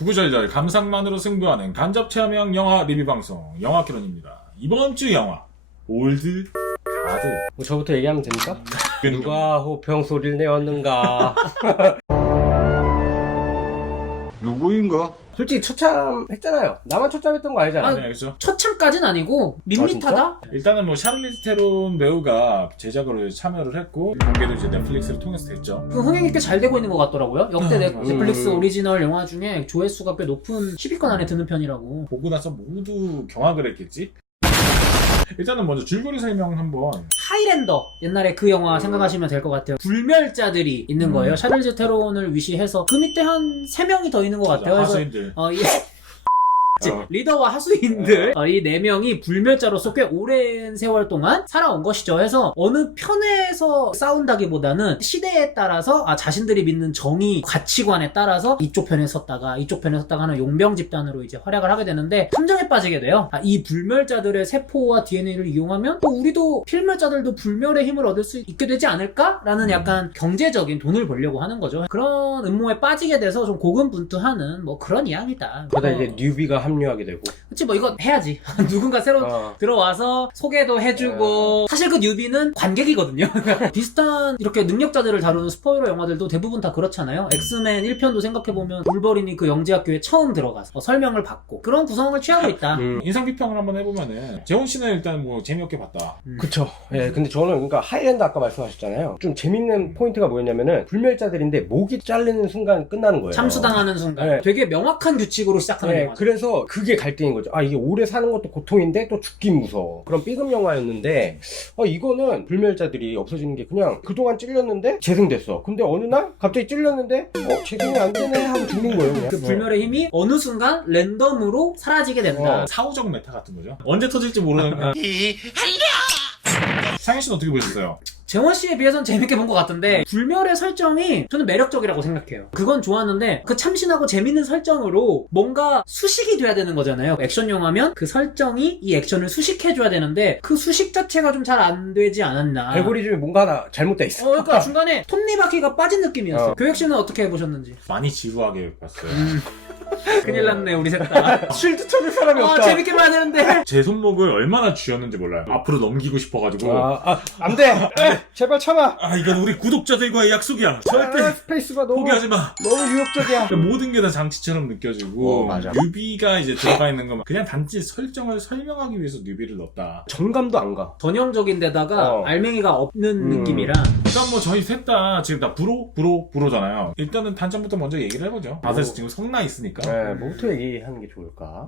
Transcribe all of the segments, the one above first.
구구절절 감상만으로 승부하는 간접 체험형 영화 리뷰 방송 영화캐론입니다. 이번 주 영화 올드 가드. 뭐 저부터 얘기하면 됩니까? 누가 호평 소리를 내었는가? 누구인가? 솔직히 처참했잖아요. 나만 처참했던 거 아니잖아. 네, 그렇죠. 처참까진 아니고 밋밋하다? 일단은 뭐 샤를리즈 테론 배우가 제작으로 참여를 했고 공개도 이제 넷플릭스를 통해서 됐죠. 그 흥행 있게 잘 되고 있는 것 같더라고요. 역대 넷플릭스 음. 오리지널 영화 중에 조회수가 꽤 높은 10위권 안에 드는 편이라고. 보고 나서 모두 경악을 했겠지. 일단은 먼저 줄거리 설명 한번. 하이랜더 옛날에 그 영화 생각하시면 될 것 같아요. 불멸자들이 있는 거예요. 샤를리즈 테론을 위시해서 그 밑에 한 3명이 더 있는 것 같아요. 그래서 하수인들. 리더와 하수인들 이 4명이 불멸자로서 꽤 오랜 세월 동안 살아온 것이죠. 해서 어느 편에서 싸운다기보다는 시대에 따라서 자신들이 믿는 정의 가치관에 따라서 이쪽 편에 섰다가 이쪽 편에 섰다가 하는 용병 집단으로 이제 활약을 하게 되는데 탐정에 빠지게 돼요. 이 불멸자들의 세포와 DNA를 이용하면 우리도 필멸자들도 불멸의 힘을 얻을 수 있게 되지 않을까라는 약간 경제적인 돈을 벌려고 하는 거죠. 그런 음모에 빠지게 돼서 좀 고군분투하는 뭐 그런 이야기다. 그러다 이제 뉴비가 합류하게 되고. 그치 뭐 이거 해야지. 누군가 새로 들어와서 소개도 해주고. 사실 그 뉴비는 관객이거든요. 비슷한 이렇게 능력자들을 다루는 스포일러 영화들도 대부분 다 그렇잖아요. 엑스맨 1편도 생각해보면 울버린이 그 영재학교에 처음 들어가서 설명을 받고 그런 구성을 취하고 있다. 인상 비평을 한번 해보면은 재훈 씨는 일단 뭐 재미없게 봤다. 그쵸. 예, 근데 저는 그러니까 하이랜드 아까 말씀하셨잖아요. 좀 재밌는 포인트가 뭐였냐면은 불멸자들인데 목이 잘리는 순간 끝나는 거예요. 참수당하는 순간 네. 되게 명확한 규칙으로 시작하는 네, 영화죠. 그래서 그게 갈등인 거죠. 이게 오래 사는 것도 고통인데 또 죽긴 무서워. 그런 B급 영화였는데 이거는 불멸자들이 없어지는 게 그냥 그동안 찔렸는데 재생됐어. 근데 어느 날 갑자기 찔렸는데 재생이 안 되네 하고 죽는 거예요. 그냥. 그 불멸의 힘이 어느 순간 랜덤으로 사라지게 된다. 사후적 메타 같은 거죠. 언제 터질지 모르는 거. 상현 씨는 어떻게 보셨어요? 재원 씨에 비해서는 재밌게 본 것 같은데 불멸의 설정이 저는 매력적이라고 생각해요. 그건 좋았는데 그 참신하고 재밌는 설정으로 뭔가 수식이 돼야 되는 거잖아요. 액션 영화면 그 설정이 이 액션을 수식해줘야 되는데 그 수식 자체가 좀 잘 안 되지 않았나. 알고리즘에 뭔가 하나 잘못돼 있어. 그러니까 중간에 톱니바퀴가 빠진 느낌이었어요. 교육 씨는 어떻게 보셨는지. 많이 지루하게 봤어요. 큰일 났네 우리 셋 다. 쉴드 쳐줄 사람이 없다. 재밌게 봐야 되는데. 제 손목을 얼마나 쥐었는지 몰라요. 앞으로 넘기고 싶어가지고. 안 돼. 제발 참아. 이건 우리 구독자들과의 약속이야. 절대 스페이스가 너무 포기하지 마. 너무 유혹적이야. 모든 게 다 장치처럼 느껴지고. 맞아. 뉴비가 이제 들어가 있는 건 그냥 단지 설정을 설명하기 위해서 뉴비를 넣었다. 정감도 안 가. 전형적인 데다가 알맹이가 없는 느낌이라. 일단 뭐 저희 셋 다 지금 다 브로잖아요. 일단은 단점부터 먼저 얘기를 해보죠. 다들 지금 성나 있으니까. 네, 뭐부터 얘기하는 게 좋을까?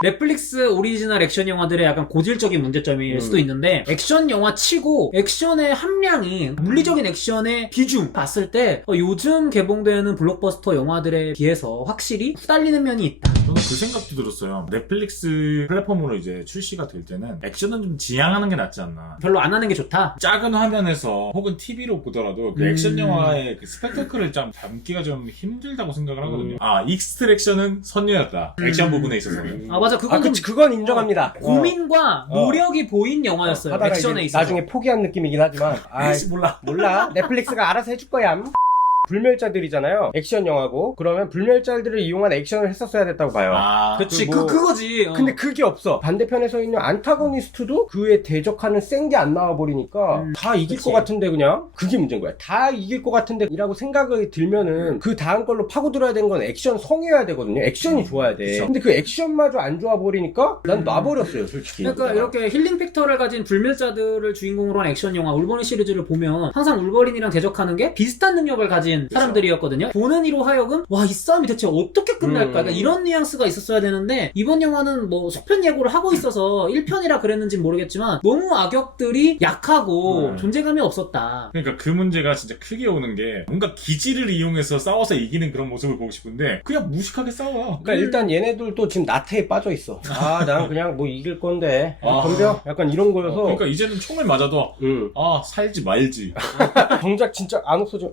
넷플릭스 오리지널 액션 영화들의 약간 고질적인 문제점일 수도 있는데 액션 영화 치고 액션의 함량이 물리적인 액션의 비중 봤을 때 요즘 개봉되는 블록버스터 영화들에 비해서 확실히 후달리는 면이 있다. 저는 그 생각도 들었어요. 넷플릭스 플랫폼으로 이제 출시가 될 때는 액션은 좀 지양하는 게 낫지 않나. 별로 안 하는 게 좋다. 작은 화면에서 혹은 TV로 보더라도 그 액션 영화의 그 스펙터클을 좀 담기가 좀 힘들다고 생각을 하거든요. 익스트랙션은 선녀였다. 액션 부분에 있어서는. 맞아 그건 좀 그건 인정합니다. 고민과 노력이 보인 영화였어요. 하다가 액션에 이제 있어서. 나중에 포기한 느낌이긴 하지만 몰라. 넷플릭스가 알아서 해줄 거야. 불멸자들이잖아요. 액션 영화고 그러면 불멸자들을 이용한 액션을 했었어야 됐다고 봐요. 그치 뭐- 그거지. 근데 그게 없어. 반대편에 서 있는 안타고니스트도 그에 대적하는 센 게 안 나와버리니까 다 이길 그치. 것 같은데 그냥 그게 문제인 거야. 다 이길 것 같은데 이라고 생각이 들면은 그 다음 걸로 파고들어야 되는 건 액션 성이어야 되거든요. 액션이 좋아야 돼. 그쵸. 근데 그 액션마저 안 좋아 버리니까 난 놔버렸어요 솔직히. 그러니까 이렇게 힐링 팩터를 가진 불멸자들을 주인공으로 한 액션 영화 울버린 시리즈를 보면 항상 울버린이랑 대적하는 게 비슷한 능력을 가진 사람들이었거든요. 보는 이로 하여금 와 이 싸움이 대체 어떻게 끝날까? 그러니까 이런 뉘앙스가 있었어야 되는데 이번 영화는 뭐 속편 예고를 하고 있어서 1편이라 그랬는지 모르겠지만 너무 악역들이 약하고 존재감이 없었다. 그러니까 그 문제가 진짜 크게 오는 게 뭔가 기지를 이용해서 싸워서 이기는 그런 모습을 보고 싶은데 그냥 무식하게 싸워. 그러니까 일단 얘네들도 지금 나태에 빠져 있어. 난 그냥 뭐 이길 건데 덤벼? 약간 이런 거여서. 그러니까 이제는 총을 맞아도 살지 말지. 정작 진짜 안 없어져.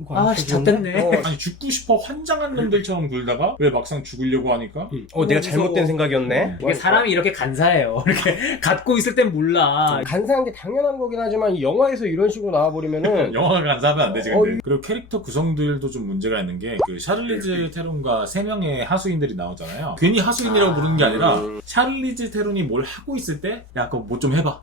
이거 아씨 잣됐네. 아니 죽고 싶어 환장한 놈들처럼 굴다가 왜 막상 죽으려고 하니까 내가 잘못된 생각이었네. 이게 사람이 이렇게 간사해요. 이렇게 갖고 있을 땐 몰라. 간사한 게 당연한 거긴 하지만 이 영화에서 이런 식으로 나와버리면은 영화가 간사하면 안 되지 근데. 그리고 캐릭터 구성들도 좀 문제가 있는 게 그 샤를리즈 테론과 3명의 하수인들이 나오잖아요. 괜히 하수인이라고 부르는 게 아니라 샤를리즈 테론이 뭘 하고 있을 때 야 그거 뭐 좀 해봐.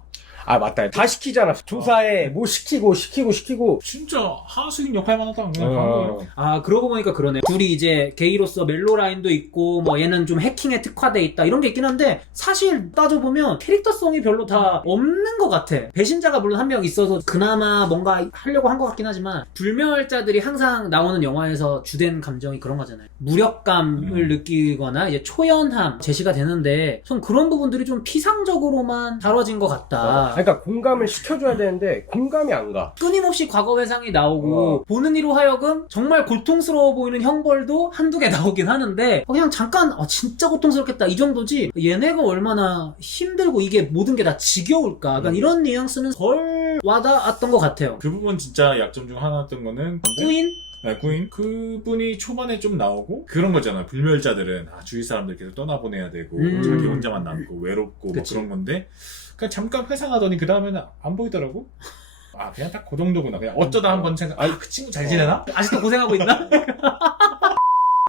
아 맞다 다 시키잖아. 조사에 뭐 시키고 진짜 하수인 역할만 하다가 그냥 간 거예요. 아 그러고 보니까 그러네. 둘이 이제 게이로서 멜로 라인도 있고 뭐 얘는 좀 해킹에 특화돼 있다 이런 게 있긴 한데 사실 따져보면 캐릭터성이 별로 다 없는 것 같아. 배신자가 물론 한 명 있어서 그나마 뭔가 하려고 한 것 같긴 하지만 불멸자들이 항상 나오는 영화에서 주된 감정이 그런 거잖아요. 무력감을 느끼거나 이제 초연함 제시가 되는데 전 그런 부분들이 좀 피상적으로만 다뤄진 것 같다. 그러니까 공감을 시켜줘야 되는데 공감이 안 가. 끊임없이 과거 회상이 나오고 보는 이로 하여금 정말 고통스러워 보이는 형벌도 한두 개 나오긴 하는데 그냥 잠깐 진짜 고통스럽겠다 이 정도지 얘네가 얼마나 힘들고 이게 모든 게 다 지겨울까 약간 이런 뉘앙스는 덜 와닿았던 것 같아요. 그 부분 진짜 약점 중 하나였던 거는 꾸인? 네, 구인 그분이 초반에 좀 나오고 그런 거잖아요. 불멸자들은 주위 사람들 계속 떠나보내야 되고 자기 혼자만 남고 외롭고 뭐 그런 건데 그냥 잠깐 회상하더니 그 다음에는 안 보이더라고. 아 그냥 딱 그 정도구나. 그냥 어쩌다 한번 생각. 그 친구 잘 지내나? 아직도 고생하고 있나?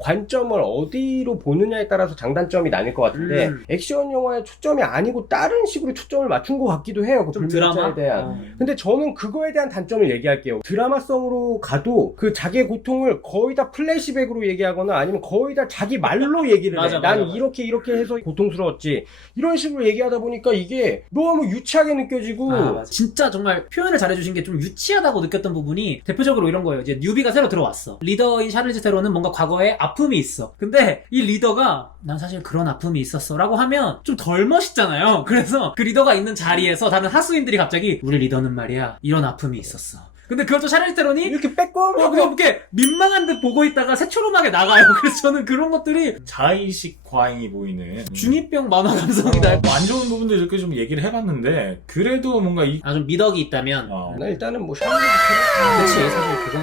관점을 어디로 보느냐에 따라서 장단점이 나뉠 것 같은데 액션 영화의 초점이 아니고 다른 식으로 초점을 맞춘 것 같기도 해요. 그 좀 불멸자에 드라마? 대한. 근데 저는 그거에 대한 단점을 얘기할게요. 드라마성으로 가도 그 자기의 고통을 거의 다 플래시백으로 얘기하거나 아니면 거의 다 자기 말로 얘기를 해. 맞아, 난 맞아. 이렇게 해서 고통스러웠지. 이런 식으로 얘기하다 보니까 이게 너무 유치하게 느껴지고 맞아. 진짜 정말 표현을 잘해주신 게 좀 유치하다고 느꼈던 부분이 대표적으로 이런 거예요. 이제 뉴비가 새로 들어왔어. 리더인 샤를리즈 테론은 뭔가 과거에 아픔이 있어. 근데 이 리더가 난 사실 그런 아픔이 있었어 라고 하면 좀 덜 멋있잖아요. 그래서 그 리더가 있는 자리에서 다른 하수인들이 갑자기 우리 리더는 말이야 이런 아픔이 있었어. 근데 그것도 샤를리즈 테론이 이렇게 빼꼼 그냥 이렇게 민망한 듯 보고 있다가 새초롬하게 나가요. 그래서 저는 그런 것들이 자의식 과잉이 보이는 중2병 만화 감성이다. 안 좋은 부분도 이렇게 좀 얘기를 해봤는데 그래도 뭔가 좀 미덕이 있다면 나 일단은 뭐 샤넬 그치 사실 그건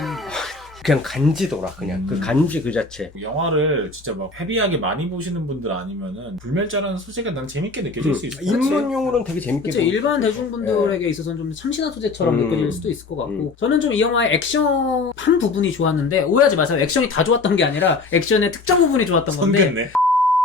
그냥 간지더라. 그냥 그 간지 그 자체. 영화를 진짜 막 헤비하게 많이 보시는 분들 아니면은 불멸자라는 소재가 난 재밌게 느껴질 수 있어. 입문용으로는 되게 재밌게 그치, 보일 일반 수 있어. 대중분들에게 있어서는 좀 참신한 소재처럼 느껴질 수도 있을 것 같고 저는 좀 이 영화의 액션 한 부분이 좋았는데 오해하지 마세요. 액션이 다 좋았던 게 아니라 액션의 특정 부분이 좋았던 건데 성겠네.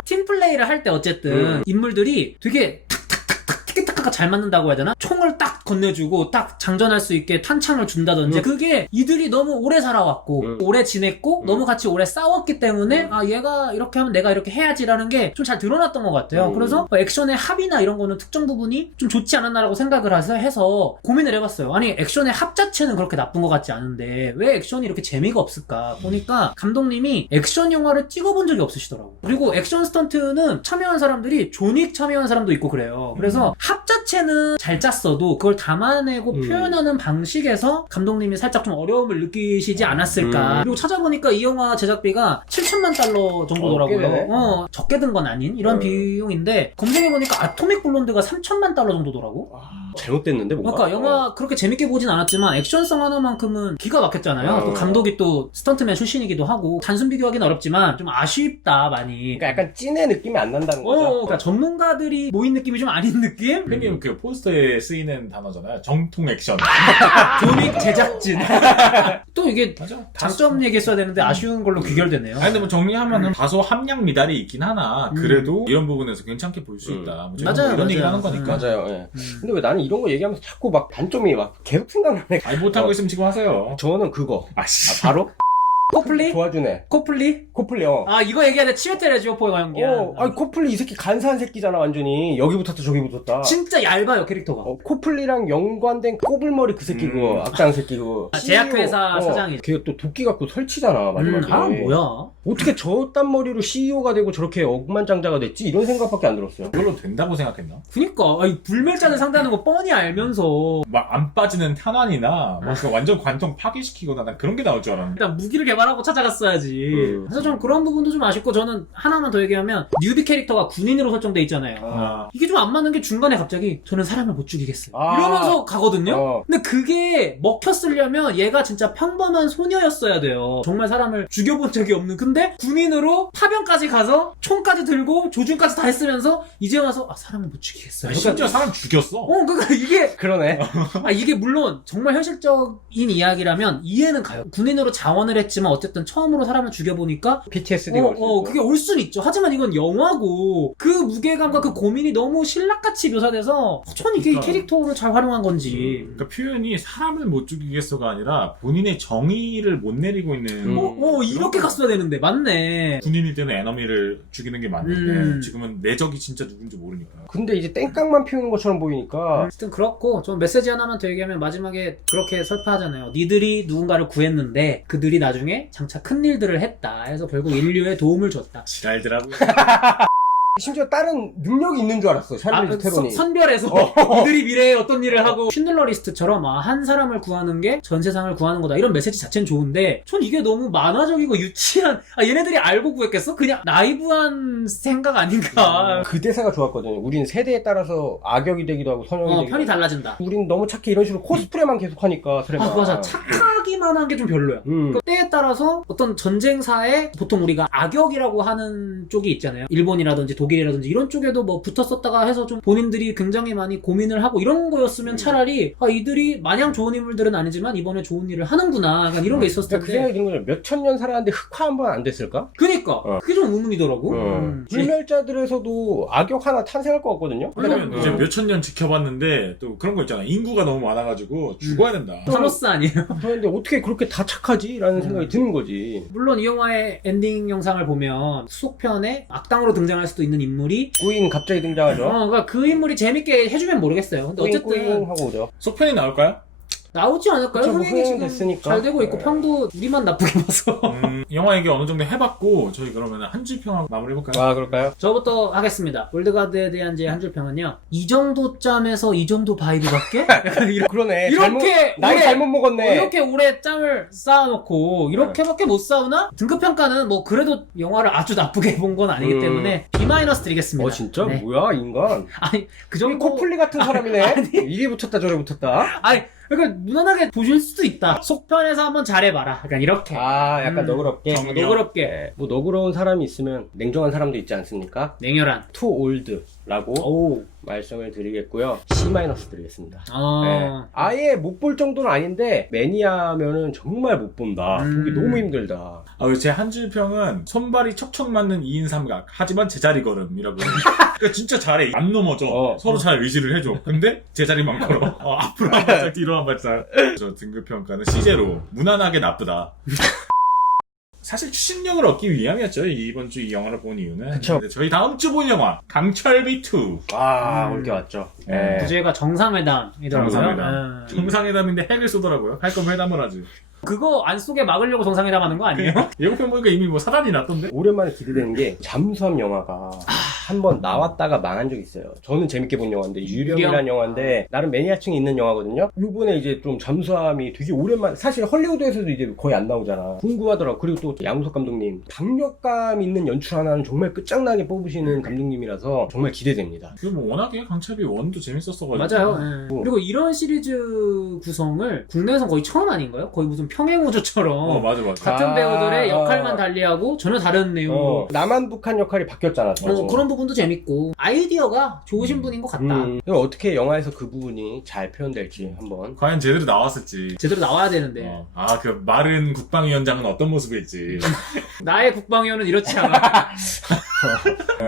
팀플레이를 할 때 어쨌든 인물들이 되게 탁탁탁탁 티키타카가 잘 맞는다고 해야 되나? 총을 딱 건네주고 딱 장전할 수 있게 탄창을 준다든지 그게 이들이 너무 오래 살아왔고 오래 지냈고 너무 같이 오래 싸웠기 때문에 아 얘가 이렇게 하면 내가 이렇게 해야지라는 게 좀 잘 드러났던 것 같아요. 그래서 액션의 합이나 이런 거는 특정 부분이 좀 좋지 않았나라고 생각을 해서 고민을 해봤어요. 아니 액션의 합 자체는 그렇게 나쁜 것 같지 않은데 왜 액션이 이렇게 재미가 없을까 보니까 감독님이 액션 영화를 찍어본 적이 없으시더라고. 그리고 액션 스턴트는 참여한 사람들이 존윅 참여한 사람도 있고 그래요. 그래서 합 자체는 잘 짰어도 그걸 담아내고 표현하는 방식에서 감독님이 살짝 좀 어려움을 느끼시지 않았을까. 그리고 찾아보니까 이 영화 제작비가 7천만 달러 정도더라고요. 적게 든 건 아닌 이런 비용인데 검색해보니까 아토믹 블론드가 3천만 달러 정도더라고. 잘못됐는데 뭔가? 그러니까 영화 그렇게 재밌게 보진 않았지만 액션성 하나만큼은 기가 막혔잖아요. 또 감독이 또 스턴트맨 출신이기도 하고 단순 비교하기는 어렵지만 좀 아쉽다 많이. 그러니까 약간 찐의 느낌이 안 난다는 거죠. 그러니까 전문가들이 모인 느낌이 좀 아닌 느낌? 형님 그 포스터에 쓰이는 단어잖아요. 정통 액션. 존윅 제작진. 또 이게 맞아. 장점 얘기했어야 되는데 아쉬운 걸로 귀결되네요. 아니 근데 뭐 정리하면은 다소 함량 미달이 있긴 하나 그래도 이런 부분에서 괜찮게 볼 수 있다. 뭐 제가 맞아요, 이런 얘기를 맞아요. 하는 거니까. 맞아요. 예. 근데 왜 나는 이런 거 얘기하면서 자꾸 막 단점이 막 계속 생각나네. 아니 못하고 있으면 지금 하세요. 저는 그거. 아씨. 바로? 코플리? 도와주네. 코플리? 코플리, 아 이거 얘기해야 돼. 치웨테레지오포가 연기한. 아니, 코플리 이 새끼 간사한 새끼잖아, 완전히. 여기 붙었다, 저기 붙었다. 진짜 얇아요 캐릭터가. 코플리랑 연관된 꼬불머리 그 새끼 그거. 악당 새끼 그거. 제약회사 사장이죠. 걔 또 도끼 갖고 설치잖아, 마지막에. 뭐야? 어떻게 저딴 머리로 CEO가 되고 저렇게 억만장자가 됐지? 이런 생각밖에 안 들었어요. 그걸로 된다고 생각했나? 그니까 아니, 불멸자를 상대하는 거 뻔히 알면서 막 안 빠지는 탄환이나 막 완전 관통 파괴시키거나 난 그런 게 나올 줄 알았는데. 일단 무기를 개발하고 찾아갔어야지. 그래서 좀 그런 부분도 좀 아쉽고, 저는 하나만 더 얘기하면 뉴비 캐릭터가 군인으로 설정돼 있잖아요. 이게 좀 안 맞는 게 중간에 갑자기 저는 사람을 못 죽이겠어요 이러면서 가거든요. 근데 그게 먹혔으려면 얘가 진짜 평범한 소녀였어야 돼요. 정말 사람을 죽여본 적이 없는. 근데 군인으로 파병까지 가서 총까지 들고 조준까지 다 했으면서 이제 와서 사람을 못 죽이겠어요. 심지어 사람 죽였어. 그러니까 이게 그러네. 이게 물론 정말 현실적인 이야기라면 이해는 가요. 군인으로 자원을 했지만 어쨌든 처음으로 사람을 죽여보니까 PTSD가 올 수 있고. 그게 올 수는 있죠. 하지만 이건 영화고 그 무게감과 그 고민이 너무 신랄같이 묘사돼서 전 이게 이 캐릭터를 잘 활용한 건지. 그러니까 표현이 사람을 못 죽이겠어가 아니라 본인의 정의를 못 내리고 있는. 이렇게 갔어야 되는데 맞네. 군인일 때는 에너미를 죽이는 게 맞는데 지금은 내 적이 진짜 누군지 모르니까. 근데 이제 땡깡만 피우는 것처럼 보이니까 어쨌든 그렇고 좀 메시지 하나만 더 얘기하면 마지막에 그렇게 설파하잖아요. 니들이 누군가를 구했는데 그들이 나중에 장차 큰 일들을 했다 해서 결국 인류에 도움을 줬다. 지랄들하고. 심지어 다른 능력이 있는 줄 알았어. 샤를리즈 테론이. 선별해서 이들이 미래에 어떤 일을 하고 쉰들러 리스트처럼 한 사람을 구하는 게 전 세상을 구하는 거다 이런 메시지 자체는 좋은데 전 이게 너무 만화적이고 유치한 얘네들이 알고 구했겠어? 그냥 나이브한 생각 아닌가. 그 대사가 좋았거든요. 우린 세대에 따라서 악역이 되기도 하고 선역이 되기도 편이 하고. 달라진다. 우린 너무 착해 이런 식으로 코스프레만 계속 하니까 맞아. 착하기만 한 게 좀 별로야. 그러니까 때에 따라서 어떤 전쟁사에 보통 우리가 악역이라고 하는 쪽이 있잖아요. 일본이라든지 독일이라든지 이런 쪽에도 뭐 붙었었다가 해서 좀 본인들이 굉장히 많이 고민을 하고 이런 거였으면 차라리 이들이 마냥 좋은 인물들은 아니지만 이번에 좋은 일을 하는구나 약간 이런 게 있었을 텐데. 그 생각이 드는 거죠. 몇천 년 살았는데 흑화 한 번 안 됐을까? 그니까 그게 좀 의문이더라고. 불멸자들에서도 악역 하나 탄생할 것 같거든요. 왜냐면 이제 몇천 년 지켜봤는데 또 그런 거 있잖아. 인구가 너무 많아가지고 죽어야 된다. 타노스 아니에요? 그런데 어떻게 그렇게 다 착하지? 라는 생각이 드는 거지. 물론 이 영화의 엔딩 영상을 보면 수속편에 악당으로 등장할 수도 있는 인물이 꾸인 갑자기 등장하죠. 그러니까 그 인물이 재밌게 해주면 모르겠어요. 근데 어쨌든 꾸잉 하고 오죠. 속편이 나올까요? 나오지 않을까요? 그쵸, 뭐 흥행이 지금 흥행됐으니까. 잘 되고 있고 네. 평도 우리만 나쁘게 봐서 영화 얘기 어느 정도 해봤고 저희 그러면 한 줄평하고 마무리해볼까요? 그럴까요? 저부터 하겠습니다. 올드가드에 대한 제 한 줄 평은요. 이 정도 짬에서 이 정도 바이브밖에? 그러네. 이렇게 나이 오래- 잘못 먹었네. 이렇게 오래 짬을 쌓아놓고 이렇게밖에 못 쌓으나? 등급평가는 뭐 그래도 영화를 아주 나쁘게 본 건 아니기 때문에 B- 드리겠습니다. 진짜? 네. 뭐야, 인간. 아니 그 이 정도 코플리 같은 사람이네. 이리 붙였다 저리 붙였다. 그러니까 무난하게 보실 수도 있다. 속편에서 한번 잘해봐라. 약간 이렇게. 약간 너그럽게. 정경. 너그럽게. 네. 뭐 너그러운 사람이 있으면 냉정한 사람도 있지 않습니까? 냉혈한. too old라고 오. 말씀을 드리겠고요. C- 드리겠습니다. 어. 네. 아예 못 볼 정도는 아닌데 매니아면은 정말 못 본다. 보기 너무 힘들다. 제 한 줄평은 손발이 척척 맞는 2인 삼각 하지만 제자리 걸음이라고. 그러니까 진짜 잘해. 안 넘어져. 서로 잘 의지를 해줘. 근데 제자리만 걸어. 앞으로 한 발짝 뒤로 한 발짝. 저 등급평가는 C제로. 무난하게 나쁘다. 사실 추진력을 얻기 위함이었죠. 이번 주 이 영화를 본 이유는. 그쵸. 근데 저희 다음 주 본 영화 강철비 2. 올게 왔죠. 네. 주제가 정상회담이더라고요. 정상회담. 정상회담인데 핵을 쏘더라고요. 할 거면 회담을 하지. 그거 안 쏘게 막으려고 정상회담 하는 거 아니에요? 예고편 보니까 이미 뭐 사단이 났던데? 오랜만에 기대되는 게 잠수함 영화가 한번 나왔다가 망한 적이 있어요. 저는 재밌게 본 영화인데 유령이라는 영화인데 나름 매니아층이 있는 영화거든요. 요번에 이제 좀 잠수함이 되게 오랜만에 사실 헐리우드에서도 이제 거의 안 나오잖아. 궁금하더라고. 그리고 또 양우석 감독님 박력감 있는 연출 하나는 정말 끝장나게 뽑으시는 감독님이라서 정말 기대됩니다. 그 뭐 워낙에 강철비 1도 재밌었어가지고. 맞아요. 예. 그리고 이런 시리즈 구성을 국내에선 거의 처음 아닌가요? 거의 무슨 평행우주처럼 맞아. 같은 배우들의 역할만 달리하고 전혀 다른 내용으로 남한 북한 역할이 바뀌었잖아. 그런 부분도 재밌고 아이디어가 좋으신 분인 것 같다. 이거 어떻게 영화에서 그 부분이 잘 표현될지 한번. 과연 제대로 나왔을지. 제대로 나와야 되는데 그 마른 국방위원장은 어떤 모습일지. 나의 국방위원은 이렇지 않아.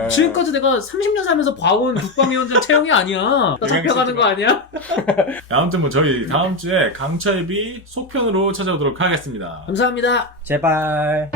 지금까지 내가 30년 살면서 봐온 국방위원장 체형이 아니야. 나 잡혀가는 거 아니야? 아무튼 뭐 저희 다음 주에 강철비 속편으로 찾아오도록 하겠습니다. 감사합니다. 제발.